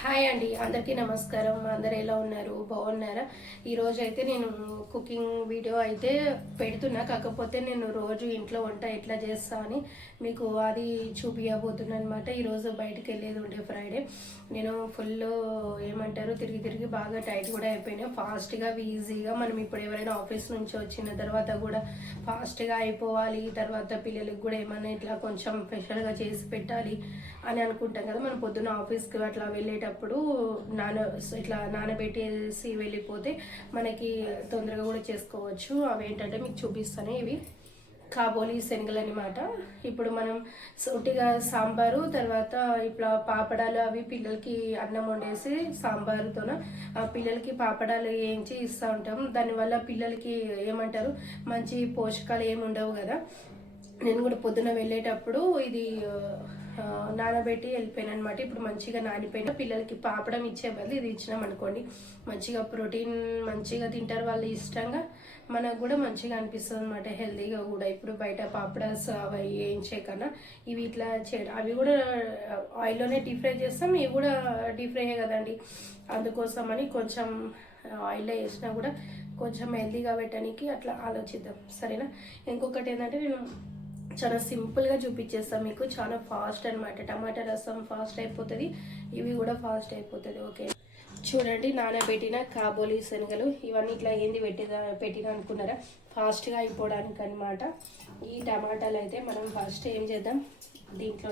Hi అండి, అందరికీ నమస్కారం. అందరు ఎలా ఉన్నారు? బాగున్నారా? ఈరోజు అయితే నేను కుకింగ్ వీడియో అయితే పెడుతున్నా. కాకపోతే నేను రోజు ఇంట్లో వంట ఎట్లా చేస్తా అని మీకు అది చూపించబోతున్నాను అనమాట. ఈరోజు బయటకు వెళ్ళేది ఉండే ఫ్రైడే. నేను ఫుల్ ఏమంటారు తిరిగి తిరిగి బాగా టైట్ కూడా అయిపోయినా. ఫాస్ట్గా ఈజీగా మనం ఇప్పుడు ఎవరైనా ఆఫీస్ నుంచి వచ్చిన తర్వాత కూడా ఫాస్ట్గా అయిపోవాలి, తర్వాత పిల్లలకి కూడా ఏమైనా ఇట్లా కొంచెం స్పెషల్గా చేసి పెట్టాలి అని అనుకుంటాం కదా. మనం పొద్దున్న ఆఫీస్కి అట్లా వెళ్ళేటప్పుడు ఇట్లా నానబెట్టేసి వెళ్ళిపోతే మనకి తొందరగా కూడా చేసుకోవచ్చు. అవి ఏంటంటే మీకు చూపిస్తాను. ఇవి కాబోలి శనగలు అనమాట. ఇప్పుడు మనం సొట్టిగా సాంబారు, తర్వాత ఇట్లా పాపడాలు అవి పిల్లలకి అన్నం వండేసి సాంబారుతోన పిల్లలకి పాపడాలు వేయించి ఇస్తూ ఉంటాం. దానివల్ల పిల్లలకి ఏమంటారు మంచి పోషకాలు ఏమి ఉండవు కదా. నేను కూడా పొద్దున వెళ్ళేటప్పుడు ఇది నానబెట్టి వెళ్ళిపోయాను అనమాట. ఇప్పుడు మంచిగా నానిపోయిన పిల్లలకి పాపడం ఇచ్చే బదులు ఇది ఇచ్చినాం అనుకోండి, మంచిగా ప్రోటీన్ మంచిగా తింటారు వాళ్ళు ఇష్టంగా. మనకు కూడా మంచిగా అనిపిస్తుంది అనమాట, హెల్తీగా కూడా. ఇప్పుడు బయట పాపడాస్ అవి వేయించే కన్నా ఇవి ఇట్లా చేయడం, అవి కూడా ఆయిల్లోనే డీప్ ఫ్రై చేస్తాం, ఇవి కూడా డీప్ ఫ్రైయే కదండి. అందుకోసమని కొంచెం ఆయిల్లో వేసినా కూడా కొంచెం హెల్తీగా పెట్టడానికి అట్లా ఆలోచిద్దాం, సరేనా. ఇంకొకటి ఏంటంటే నేను చాలా సింపుల్గా చూపించేస్తాం మీకు, చాలా ఫాస్ట్ అనమాట. టమాటా రసం ఫాస్ట్ అయిపోతుంది, ఇవి కూడా ఫాస్ట్ అయిపోతుంది. ఓకే, చూడండి నానబెట్టిన కాబోలి శనగలు ఇవన్నీ ఇట్లా ఏంది పెట్టిన అనుకున్నారా, ఫాస్ట్గా అయిపోవడానికి అనమాట. ఈ టమాటాలు అయితే మనం ఫస్ట్ ఏం చేద్దాం, దీంట్లో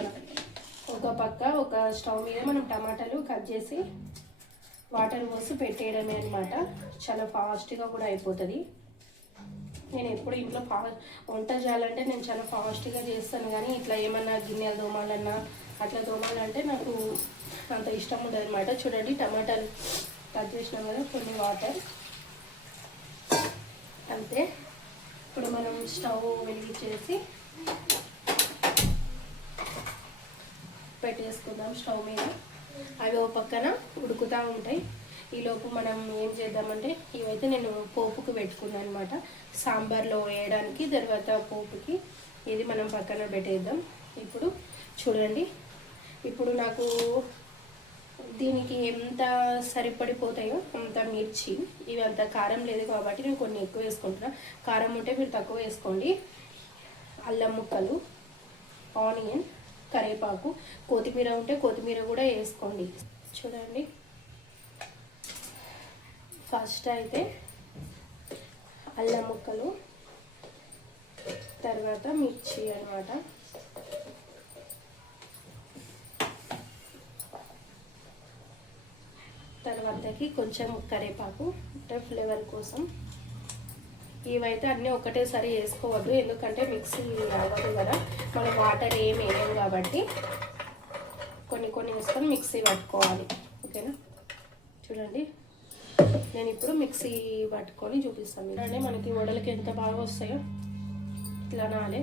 ఒక పక్క ఒక స్టవ్ మీద మనం టమాటాలు కట్ చేసి వాటర్ పోసి పెట్టేయడమే అనమాట. చాలా ఫాస్ట్గా కూడా అయిపోతుంది. నేను ఎప్పుడు ఇంట్లో వంట చేయాలంటే నేను చాలా ఫాస్ట్గా చేస్తాను, కానీ ఇట్లా ఏమన్నా గిన్నెలు తోమాలన్నా అట్లా తోమాలంటే నాకు అంత ఇష్టం ఉండదు అనమాట. చూడండి టమాటాలు కట్ చేసినాం కదా, కొన్ని వాటర్ అంతే. ఇప్పుడు మనం స్టవ్ వెలిగించేసి పెట్టేసుకుందాం స్టవ్ మీద. అవి ఓ పక్కన ఉడుకుతూ ఉంటాయి. ఈలోపు మనం ఏం చేద్దామంటే, ఇవైతే నేను పోపుకు పెట్టుకున్నాను అనమాట, సాంబార్లో వేయడానికి, తర్వాత పోపుకి. ఇది మనం పక్కన పెట్టేద్దాం. ఇప్పుడు చూడండి, ఇప్పుడు నాకు దీనికి ఎంత సరిపడిపోతాయో అంత మిర్చి, ఇవి అంత కారం లేదు కాబట్టి నేను కొన్ని ఎక్కువ వేసుకుంటున్నా. కారం ఉంటే మీరు తక్కువ వేసుకోండి. అల్లం ముక్కలు, ఆనియన్, కరివేపాకు, కొత్తిమీర ఉంటే కొత్తిమీర కూడా వేసుకోండి. చూడండి, ఫస్ట్ అయితే అల్లం ముక్కలు, తర్వాత మిర్చి అనమాట. తర్వాతకి కొంచెం కరివేపాకు అంటే ఫ్లేవర్ కోసం. ఇవైతే అన్నీ ఒకటేసారి వేసుకోవద్దు, ఎందుకంటే మిక్సీ అవ్వదు కదా, మనం వాటర్ ఏమి వేయలేము కాబట్టి కొన్ని కొన్ని వేసుకొని మిక్సీ పట్టుకోవాలి, ఓకేనా. చూడండి, నేను ఇప్పుడు మిక్సీ పట్టుకొని చూపిస్తాను. అంటే మనకి వడలకి ఎంత బాగా వస్తాయో ఇట్లా నాలే.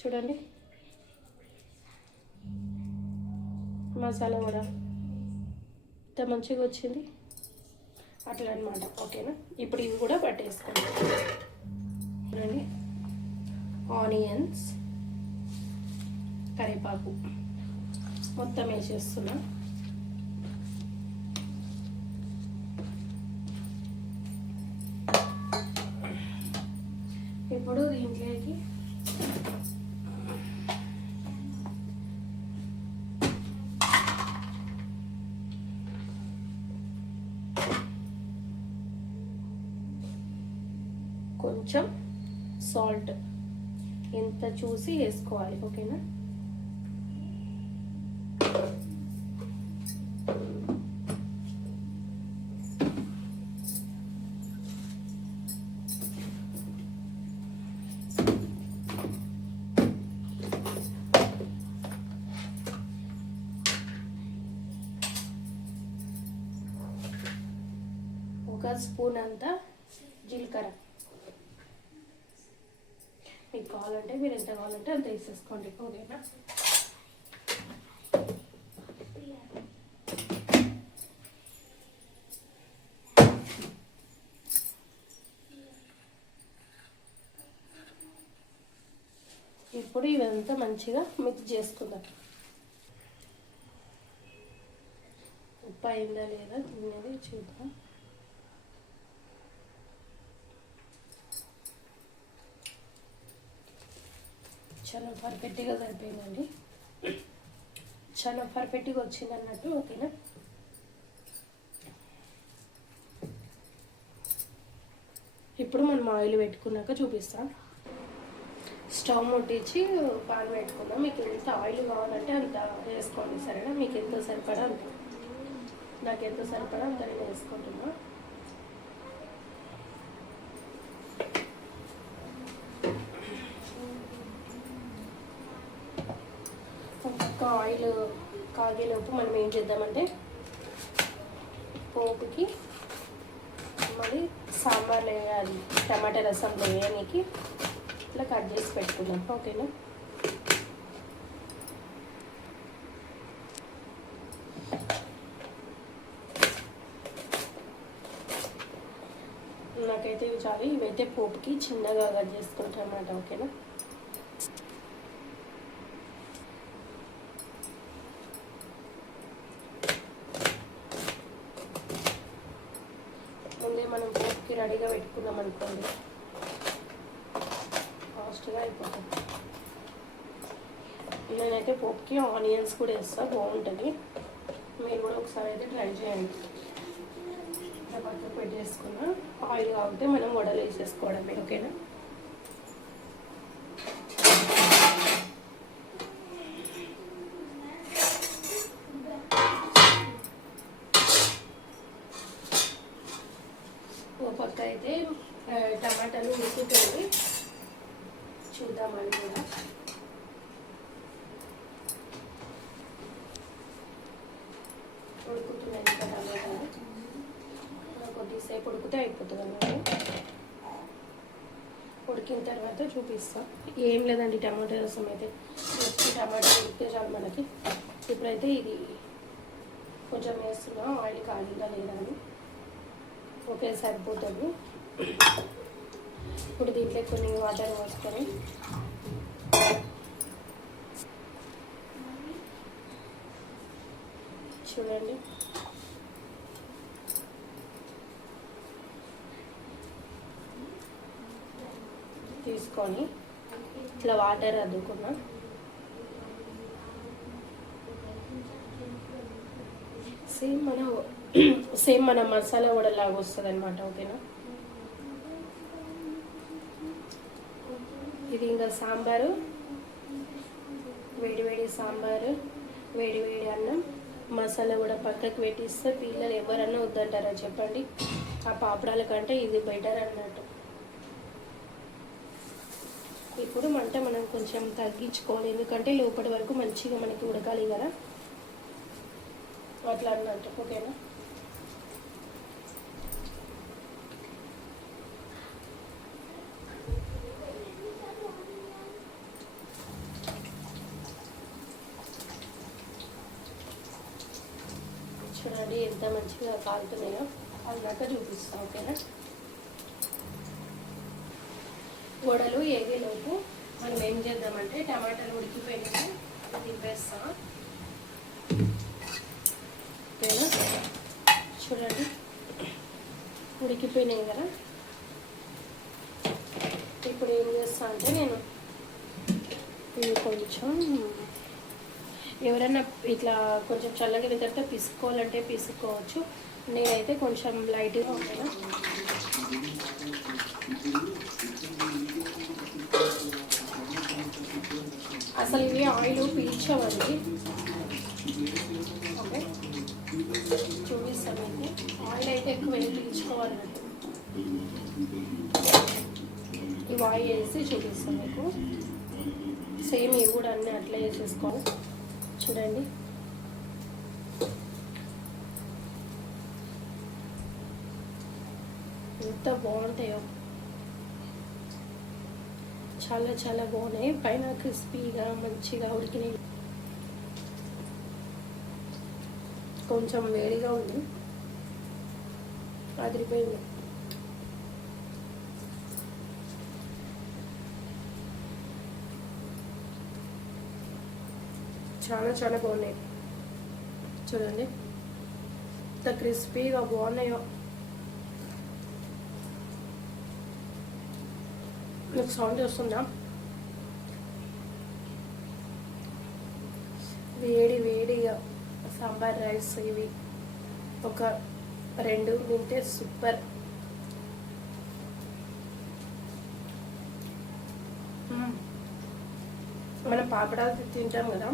చూడండి, మసాలా కూడా ఎంత మంచిగా వచ్చింది అట్లా అనమాట, ఓకేనా. ఇప్పుడు ఇవి కూడా పట్టేసుకోండి. చూడండి, ఆనియన్స్, కరివేపాకు మొత్తం వేసేస్తున్నా. ఇప్పుడు దీంట్లోకి కొంచెం సాల్ట్ ఎంత చూసి వేసుకోవాలి, ఓకేనా. ఒక స్పూన్ అంతా జీలకర్ర, మీకు కావాలంటే మీరు ఎంత కావాలంటే అంత వేసేసుకోండి, ఓకేనా. ఇప్పుడు ఇవంతా మంచిగా మిక్స్ చేసుకుందాం. ఉప్పు అయిందా లేదా తినేది చూద్దాం. చాలా పర్ఫెక్ట్గా సరిపోయిందండి, చాలా పర్ఫెక్ట్గా వచ్చింది అన్నట్టు. ఓకేనా, ఇప్పుడు మనం ఆయిల్ పెట్టుకున్నాక చూపిస్తాం. స్టవ్ ముట్టించి పాన్ పెట్టుకుందాం. మీకు ఎంత ఆయిల్ కావాలంటే అంత వేసుకోండి, సరేనా? మీకు ఎంత సరిపడా అంత, నాకు ఎంత సరిపడా అంత నేను వేసుకుంటున్నా. ఒక్క ఆయిల్ కాగేలోపు మనం ఏం చేద్దామంటే పోపుకి మళ్ళీ సాంబార్లో వేయాలి, టమాటా రసంలో వేయడానికి ఇట్లా కట్ చేసి పెట్టుకుందాం. ఓకేనా, నాకైతే ఇవి చాలు. ఇవైతే పోపుకి చిన్నగా కట్ చేసుకుంటాం అన్నమాట. ఓకేనా, ముందే మనం పోపుకి రెడీగా పెట్టుకున్నాం అనుకోండి, ఫాస్ట్గా అయిపోతుంది. నేనైతే పోపుకి ఆనియన్స్ కూడా వేస్తాను, బాగుంటుంది. మీరు కూడా ఒకసారి అయితే ట్రై చేయండి. పక్కకు పెట్టేసుకున్న ఆయిల్ కాకపోతే మనం వడలు వేసేసుకోవడమే. ఓకేనా, ఓ పక్క అయితే టమాటాలు ఉడుకుతుంది, చూద్దామని కూడా. ఉడుకుతున్నాయి ఇంకా టమాటాలు, కొద్దిసేపు ఉడికితే అయిపోతుంది అన్నమాట. ఉడికిన తర్వాత చూపిస్తాం. ఏం లేదండి, టమాటా రసం అయితే టమాటా ఉడికితే చాలు మనకి. ఇప్పుడైతే ఇది కొంచెం వేస్తున్నాం, ఆయిల్ కాలిందా లేదా అని. ఓకే, సరిపోతుంది. ఇప్పుడు దీంట్లో కొన్ని వాటర్ పోసుకొని చూడండి, తీసుకొని ఇట్లా వాటర్ అద్దుకున్నా. సేమ్ మన మసాలా వడలాగా వస్తుంది అనమాట. ఓకేనా, ఇది ఇంకా సాంబారు, వేడి వేడి సాంబారు, వేడి వేడి అన్నం, మసాలా కూడా పక్కకు పెట్టిస్తే పిల్లలు ఎవరన్నా వద్దంటారా చెప్పండి? ఆ పాపడాల కంటే ఇది బెటర్ అన్నట్టు. ఇప్పుడు మంట మనం కొంచెం తగ్గించుకోవాలి, ఎందుకంటే లోపటి వరకు మంచిగా మనకి ఉడకాలి కదా, అట్లా అన్నట్టు. ఓకేనా, చూడండి ఎంత మంచిగా కాలుతున్నాయో, అన్నాక చూపిస్తాం. ఓకేనా, వడలు ఏగేలోపు మనం ఏం చేద్దామంటే టమాటాలు ఉడికిపోయినాయి తిప్పేస్తాం. ఓకేనా, చూడండి ఉడికిపోయినాయి కదా. ఇప్పుడు ఏం చేస్తా అంటే నేను ఇది కొంచెం ఎవరైనా ఇట్లా కొంచెం చల్లగిన తర్వాత పిసుకోవాలంటే పిసుకోవచ్చు, నేనైతే కొంచెం లైట్గా ఉంటాను. అసలు ఇవి ఆయిల్ పీల్చవండి. ఓకే, చూపిస్తాను మీకు. ఆయిల్ అయితే ఎక్కువ పీల్చుకోవాలన్నట్టు. ఇవి ఆయిల్ వేసి చూపిస్తాను మీకు. సేమ్ ఇవి కూడా అన్నీ అట్లా వేసేసుకోవాలి. చూడండి, ఎంత బాగుంటాయో, చాలా చాలా బాగున్నాయి. పైన క్రిస్పీగా మంచిగా ఉడికినాయి. కొంచెం వేడిగా ఉంది, అదిరిపోయింది. చాలా చాలా బాగున్నాయి. చూడండి, క్రిస్పీగా బాగున్నాయో. మీకు సౌండ్ వస్తుందా? వేడి వేడిగా సాంబార్ రైస్ ఇవి ఒక 2 తింటే సూపర్. మనం పాపడాలు తింటాం కదా,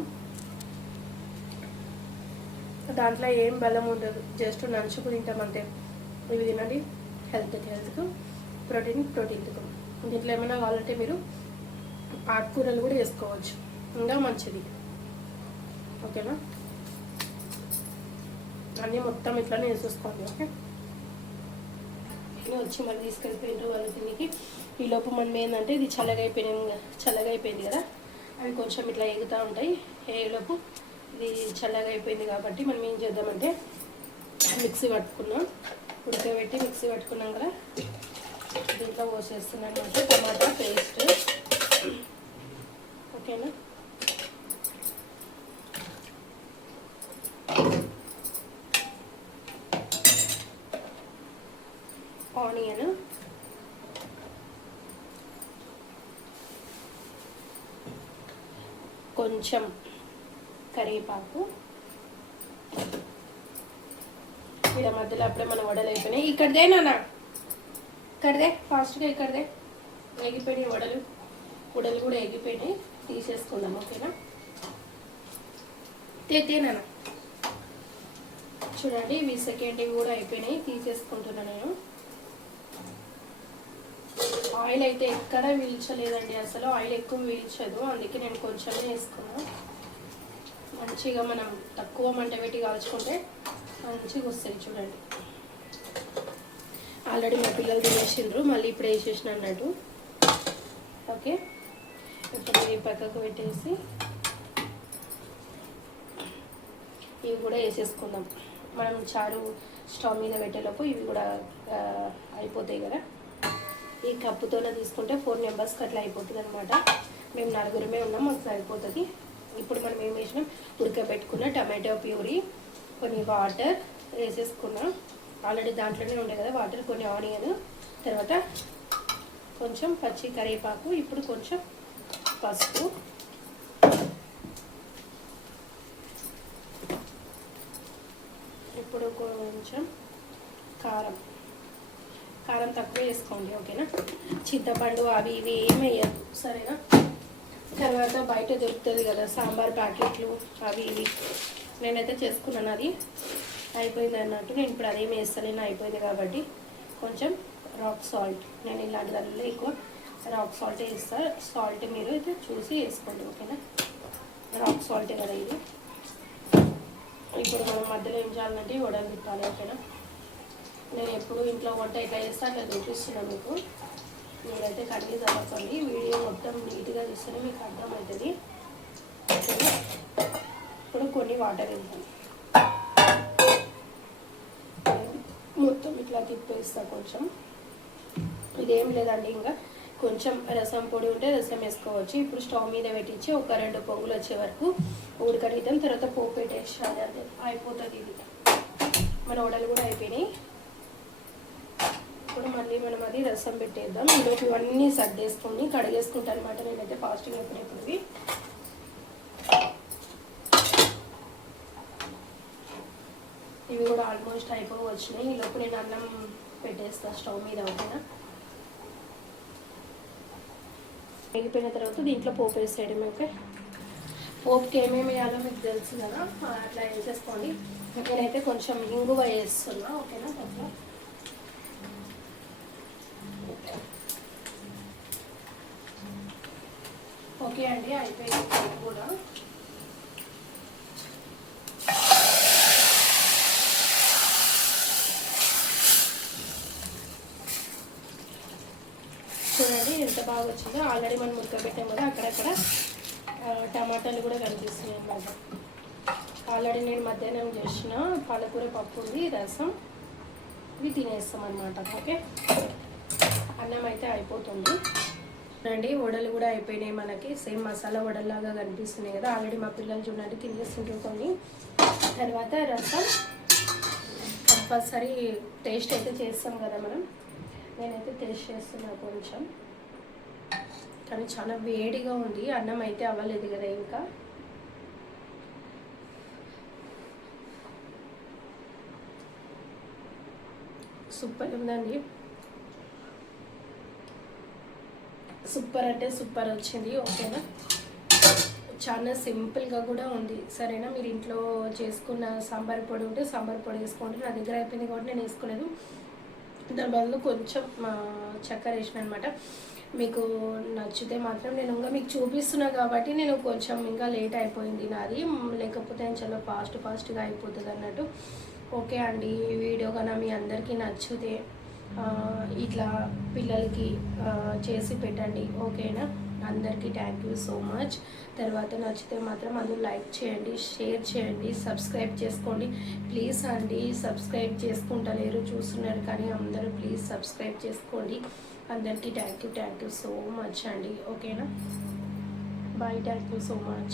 దాంట్లో ఏం బలం ఉండదు, జస్ట్ నంచుకు తింటాం అంతే. ఇవి తినండి, హెల్త్కు, ప్రోటీన్కు. దీంట్లో ఏమైనా కావాలంటే మీరు ఆకుకూరలు కూడా వేసుకోవచ్చు, ఇంకా మంచిది. ఓకేనా? అన్నీ మొత్తం ఇట్లానే వేసేసుకోండి. ఓకే, వచ్చి మళ్ళీ తీసుకెళ్ళిపోయిండ్రు వాళ్ళు తినికి. ఈలోపు మనం ఏంటంటే ఇది చల్లగా అయిపోయింది కదా, అవి కొంచెం ఇట్లా ఎగుతూ ఉంటాయి. ఏలోపు ఇది చల్లగా అయిపోయింది కాబట్టి మనం ఏం చేద్దామంటే మిక్సీ పట్టుకున్నాం, ఉడకబెట్టి మిక్సీ పట్టుకున్నాం కదా, దీంట్లో పోసేస్తున్నాం అనమాట టమాటా పేస్ట్. ఓకేనా? ఆనియన్, కొంచెం కరివేపాకు, ఇక్కడ మధ్యలో అప్పుడే మన వడలు అయిపోయినాయి. ఇక్కడదే నాన్న, ఇక్కడదే ఫాస్ట్గా, ఇక్కడదే ఎగిపోయినాయి వడలు కూడా ఎగిపోయినాయి, తీసేసుకుందాం. ఓకేనా? నాన్న చూడండి, ఇవి సెకండ్ కూడా అయిపోయినాయి, తీసేసుకుంటున్నాను నేను. ఆయిల్ అయితే ఎక్కడ పీల్చలేదండి, అసలు ఆయిల్ ఎక్కువ పీల్చదు, అందుకే నేను కొంచెమే వేసుకున్నాను. మంచిగా మనం తక్కువ మంట పెట్టి కాల్చుకుంటే మంచిగా వస్తాయి. చూడండి, ఆల్రెడీ మా పిల్లలు తినేసిండ్రు, మళ్ళీ ఇప్పుడు వేసేసిన అన్నట్టు. ఓకే, ఇప్పుడు ఇది పక్కకు పెట్టేసి ఇవి కూడా వేసేసుకుందాం. మనం చారు స్టవ్ మీద పెట్టేలోపు ఇవి కూడా అయిపోతాయి కదా. ఈ కప్పుతోనే తీసుకుంటే 4 మెంబర్స్కి అట్లా అయిపోతుంది అనమాట. మేము 4 ఉన్నాం, మాకు సరిపోతుంది. ఇప్పుడు మనం ఏం వేసినాం, ఉడకబెట్టుకున్న టమాటో ప్యూరీ, కొన్ని వాటర్ వేసేసుకున్నాం. ఆల్రెడీ దాంట్లోనే ఉండే కదా వాటర్, కొన్ని ఆనియన్, తర్వాత కొంచెం పచ్చి కరివేపాకు, ఇప్పుడు కొంచెం పసుపు, ఇప్పుడు కొంచెం కారం తక్కువ వేసుకోండి. ఓకేనా? చింతపండు అవి ఇవి ఏమి వేయద్దు, సరేనా? తర్వాత బయట దొరుకుతుంది కదా సాంబార్ ప్యాకెట్లు, అవి ఇవి నేనైతే చేసుకున్నాను, అది అయిపోయింది అన్నట్టు. నేను ఇప్పుడు అదేం వేస్తాను, అయిపోయింది కాబట్టి కొంచెం రాక్ సాల్ట్, నేను ఇలాంటి దానిలో ఎక్కువ రాక్ సాల్ట్ వేస్తాను. సాల్ట్ మీరు అయితే చూసి వేసుకోండి. ఓకేనా? రాక్ సాల్టే కదా ఇది. ఇప్పుడు మనం మధ్యలో ఏం చేయాలంటే వడలు తిప్పాలి. ఓకేనా? నేను ఎప్పుడు ఇంట్లో వంట ఎట్లా చేస్తే అట్లా చూపిస్తున్నాను మీకు. మీరైతే కడిగి చదవకండి, వీడియో మొత్తం నీట్గా చూస్తేనే మీకు అర్థమవుతుంది. ఇప్పుడు కొన్ని వాటర్ వేద్దాం, మొత్తం ఇట్లా తిప్పేస్తా. కొంచెం ఇదేం లేదండి, ఇంకా కొంచెం రసం పొడి ఉంటే రసం వేసుకోవచ్చు. ఇప్పుడు స్టవ్ మీద పెట్టించి ఒక 2 పొంగులు వచ్చే వరకు ఉడకడిద్దాం, తర్వాత పోపు పెట్టేసి అదే అయిపోతుంది. ఇది మన వడలు కూడా అయిపోయినాయి. ఇప్పుడు మళ్ళీ మనం అది రసం పెట్టేద్దాం. ఈలోపు ఇవన్నీ సర్దేసుకొని కడిగేసుకుంటాను అనమాట. నేనైతే ఫాస్ట్గా ఎప్పుడెప్పుడు ఇవి కూడా ఆల్మోస్ట్ అయిపోవచ్చినాయి. ఈలోపు నేను అన్నం పెట్టేస్తాను స్టవ్ మీద. ఓకేనా? వేగిపోయిన తర్వాత దీంట్లో పోపు వేసేయడం. ఓకే, పోపుకి ఏమేమి వేయాలో మీకు తెలుసు కదా, అట్లా వేసేసుకోండి. నేనైతే కొంచెం ఇంగువ వేస్తున్నా. ఓకేనా? అట్లా ఓకే అండి, అయిపోయింది పోపు కూడా. చూడండి ఎంత బాగా వచ్చిందో. ఆల్రెడీ మనం ఉడకబెట్టాం కదా, అక్కడక్కడ టమాటాలు కూడా కనిపిస్తున్నాయి అన్నమాట. ఆల్రెడీ నేను మధ్యాహ్నం చేసిన పాలకూర పప్పు ఉంది, రసం, ఇవి తినేస్తాం అన్నమాట. ఓకే, అన్నం అయితే అయిపోతుంది. చూడండి వడలు కూడా అయిపోయినాయి మనకి, సేమ్ మసాలా వడల్లాగా కనిపిస్తున్నాయి కదా. ఆల్రెడీ మా పిల్లలు చూడండి తినేస్తుంటారు కొన్ని. తర్వాత రసం, కంపల్సరీ టేస్ట్ అయితే చేస్తాం కదా మనం. నేనైతే టేస్ట్ చేస్తున్నా కొంచెం, కానీ చాలా వేడిగా ఉంది. అన్నం అయితే అవ్వలేదు కదా ఇంకా. సూపర్ ఉందండి, సూపర్ అంటే సూపర్ వచ్చింది. ఓకేనా, చాలా సింపుల్గా కూడా ఉంది. సరేనా, మీరు ఇంట్లో చేసుకున్న సాంబార్ పొడి ఉంటే సాంబార్ పొడి వేసుకోండి. నా దగ్గర అయిపోయింది కాబట్టి నేను వేసుకోలేదు. దాని బదులు కొంచెం చక్కెర వేసిన అనమాట. మీకు నచ్చితే మాత్రం నేను ఇంకా మీకు చూపిస్తున్నా కాబట్టి నేను కొంచెం ఇంకా లేట్ అయిపోయింది నాది, లేకపోతే నేను చాలా ఫాస్ట్గా అయిపోతుంది అన్నట్టు. ఓకే అండి, ఈ వీడియో కన్నా మీ అందరికీ నచ్చితే ఇట్లా పిల్లలకి చేసి పెట్టండి. ఓకేనా, అందరికీ థ్యాంక్ యూ సో మచ్. తర్వాత నచ్చితే మాత్రం అందరూ లైక్ చేయండి, షేర్ చేయండి, సబ్స్క్రైబ్ చేసుకోండి ప్లీజ్ అండి. సబ్స్క్రైబ్ చేసుకుంటలేరు, చూస్తున్నారు కానీ అందరూ ప్లీజ్ సబ్స్క్రైబ్ చేసుకోండి. అందరికీ థ్యాంక్ యూ సో మచ్ అండి. ఓకేనా, bye, thank you so much.